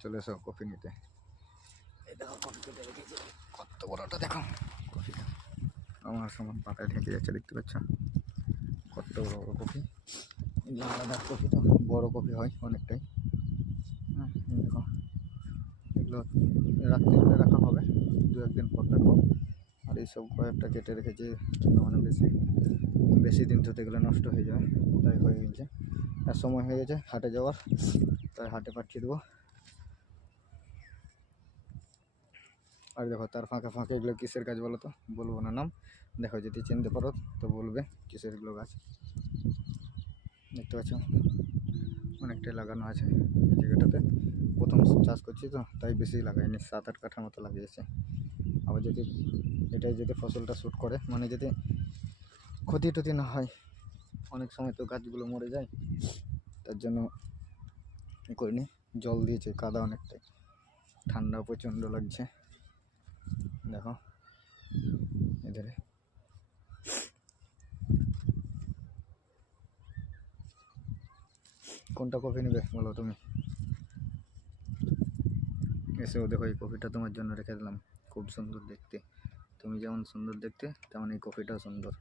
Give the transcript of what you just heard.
চলে এসো কফি নিতে। এই দেখো কফি কেটে রেখেছি, কত বড়টা দেখো কফিটা, আমার সমান পাতায় ঢেকে যাচ্ছে, দেখতে পাচ্ছ কত বড় বড় কফি। এগুলো আলাদা কফি, তো বড় কফি হয় অনেকটাই। হ্যাঁ দেখো, এগুলো রাত্রিবেলা রাখা হবে, 2-1 দিন পর রাখবো। আর এইসব কয়েকটা কেটে রেখেছি, মানে বেশি দিন ধুতে গেলে নষ্ট হয়ে যায়, তাই হয়ে গেছে। আর সময় হয়ে গেছে হাটে যাওয়ার, তাই হাটে পাঠিয়ে দেবো। আর দেখো তার ফাঁকে ফাঁকে এগুলো কিসের গাছ বলো তো, বলবো না নাম, দেখো যদি চিনতে পারো তো বলবে কিসের এগুলো গাছ। দেখতে পাচ্ছ অনেকটাই লাগানো আছে এই জায়গাটাতে, প্রথম চাষ করছি তো তাই বেশি লাগাইনি, 7-8 কাঠার মতো লাগিয়েছে। আবার যদি এটাই যদি ফসলটা শ্যুট করে, মানে যদি ক্ষতি টতি না হয়, অনেক সময় তো গাছগুলো মরে যায়, তার জন্য করিনি। জল দিয়েছে, কাদা অনেকটাই, ঠান্ডা প্রচণ্ড লাগছে। দেখো এধারে কোনটা কফি নেবে বলো তুমি, এসেও দেখো এই কফিটা তোমার জন্য রেখে দিলাম, খুব সুন্দর দেখতে। তুমি যেমন সুন্দর দেখতে তেমন এই কফিটাও সুন্দর।